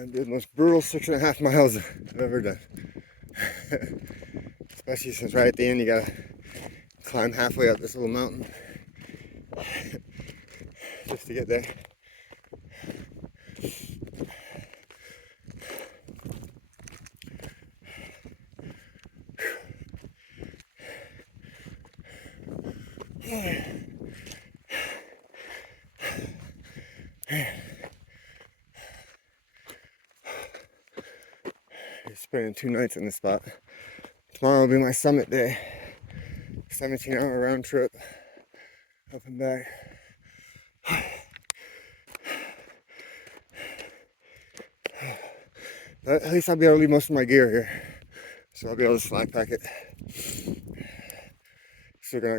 Might be the most brutal 6.5 miles I've ever done. Especially since right at the end you gotta climb halfway up this little mountain just to get there. Spending 2 nights in this spot. Tomorrow will be my summit day. 17-hour round trip up and back. But at least I'll be able to leave most of my gear here, so I'll be able to slack pack it. Still not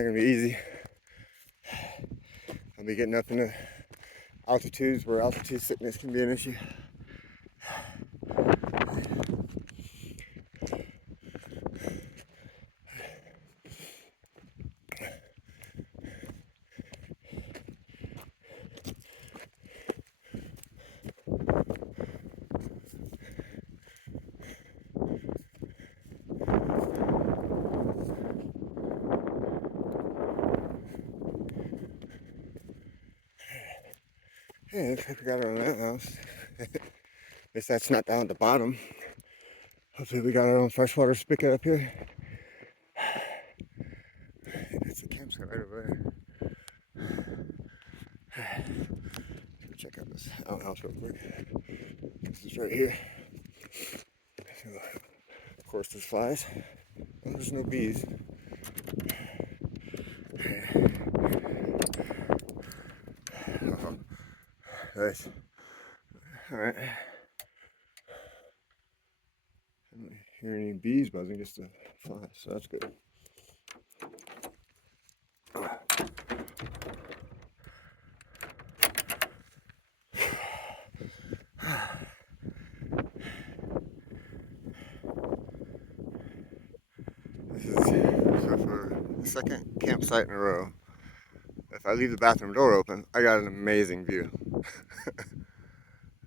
gonna be easy. I'll be getting up into altitudes where altitude sickness can be an issue. Hey, looks like we got our own outhouse. At least that's not down at the bottom. Hopefully we got our own freshwater spigot up here. That's the campsite right over there. Check out this outhouse real quick. This is right here. So, of course there's flies. And there's no bees. Nice. Alright. I don't hear any bees buzzing, just the flies, so that's good. This is so for the second campsite in a row. If I leave the bathroom door open, I got an amazing view.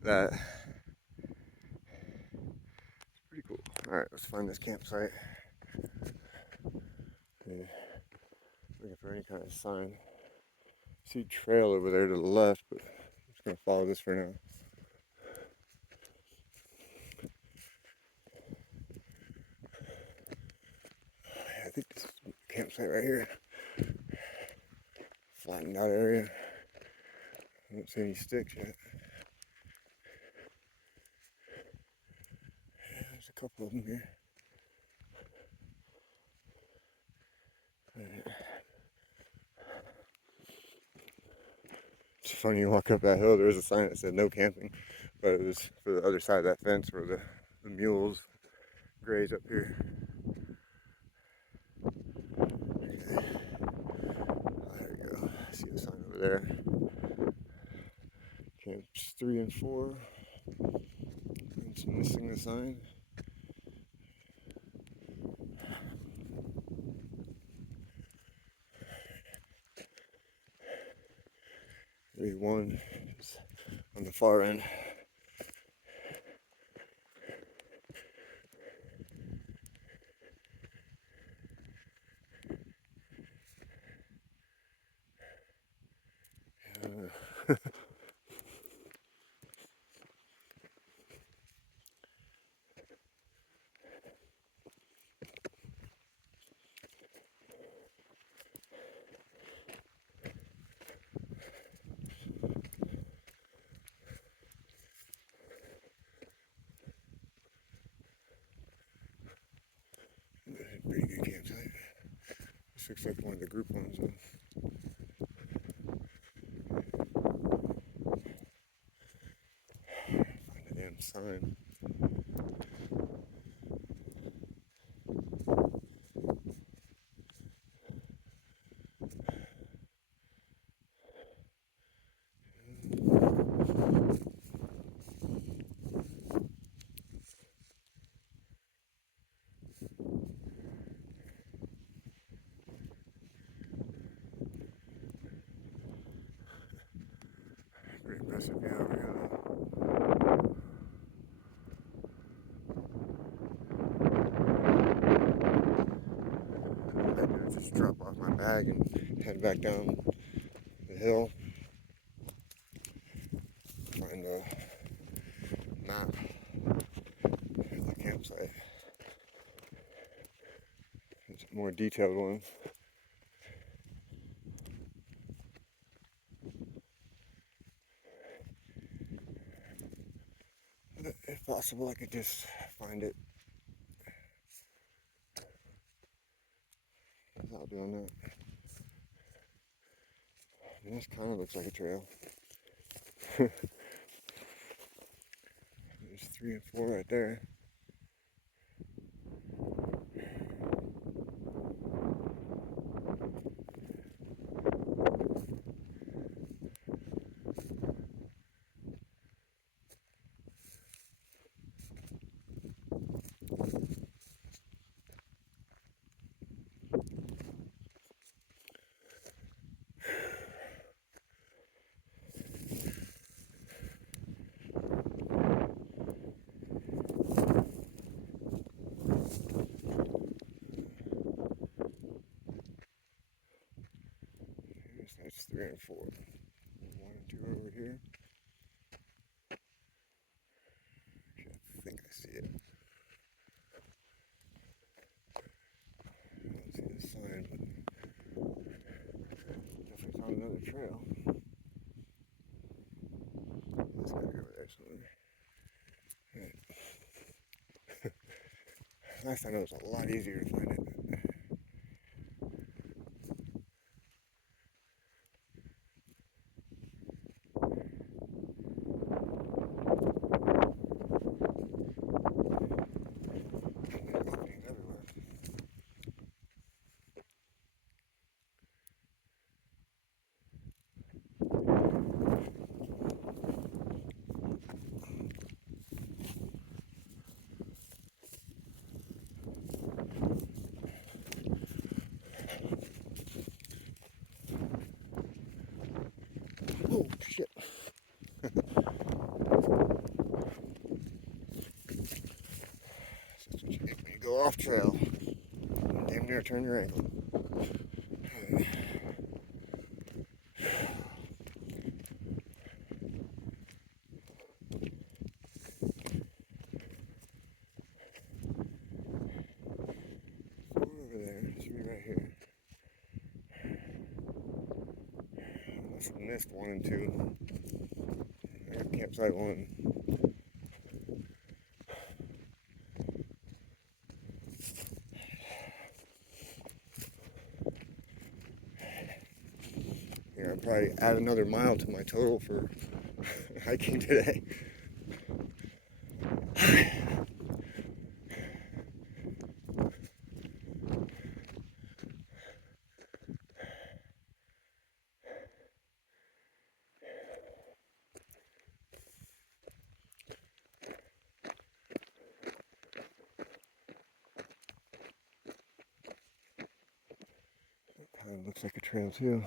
That's pretty cool. Alright, let's find this campsite. Yeah. Looking for any kind of sign. See trail over there to the left, but I'm just gonna follow this for now. I think this is the campsite right here. Flattened out area. I don't see any sticks yet. Yeah, there's a couple of them here. It's funny, you walk up that hill, there was a sign that said no camping, but it was for the other side of that fence where the mules graze up here. Okay. There we go. I see the sign over there. Camps 3 and 4. It's missing the sign. Maybe 1 is on the far end. Pretty good campsite. This looks like one of the group ones. Find the damn sign. Pretty impressive view over here though. bag and head back down the hill. Find a map of the campsite. It's a more detailed one. But if possible, I could just find it without doing that. And this kind of looks like a trail. There's 3 and 4 right there. That's 3 and 4. 1 and 2 over here. I think I see it. I don't see the sign, but definitely found another trail. It's gotta go over there somewhere. Right. Last time it was a lot easier to find it. Oh shit. That's what you get when you go off trail. Damn near turn your ankle. Over there, should be right here. I must have missed 1 and 2. I got campsite 1. Yeah, I'll probably add another mile to my total for hiking today. Kind of looks like a trail too.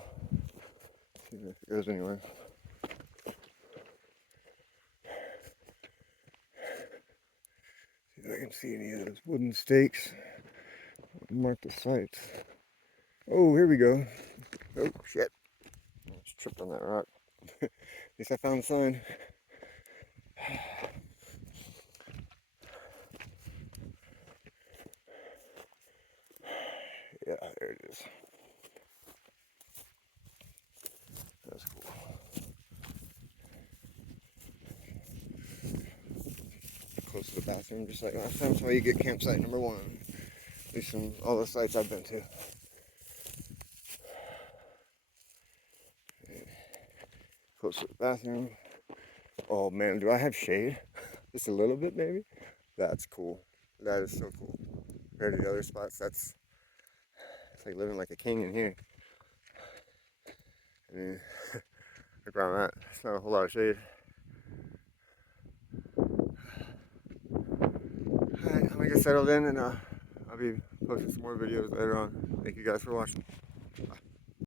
See if it goes anywhere. See if I can see any of those wooden stakes. Mark the sites. Oh, here we go. Oh shit! I just tripped on that rock. At least I found the sign. Yeah, there it is. That's cool. Close to the bathroom, just like last time. That's how you get campsite number 1. At least from all the sites I've been to. Close to the bathroom. Oh man, do I have shade? Just a little bit, maybe? That's cool. That is so cool. Compared to the other spots, it's like living like a king in here. I mean, look where I'm at. It's not a whole lot of shade. Alright, I'm gonna get settled in and I'll be posting some more videos later on. Thank you guys for watching. Bye.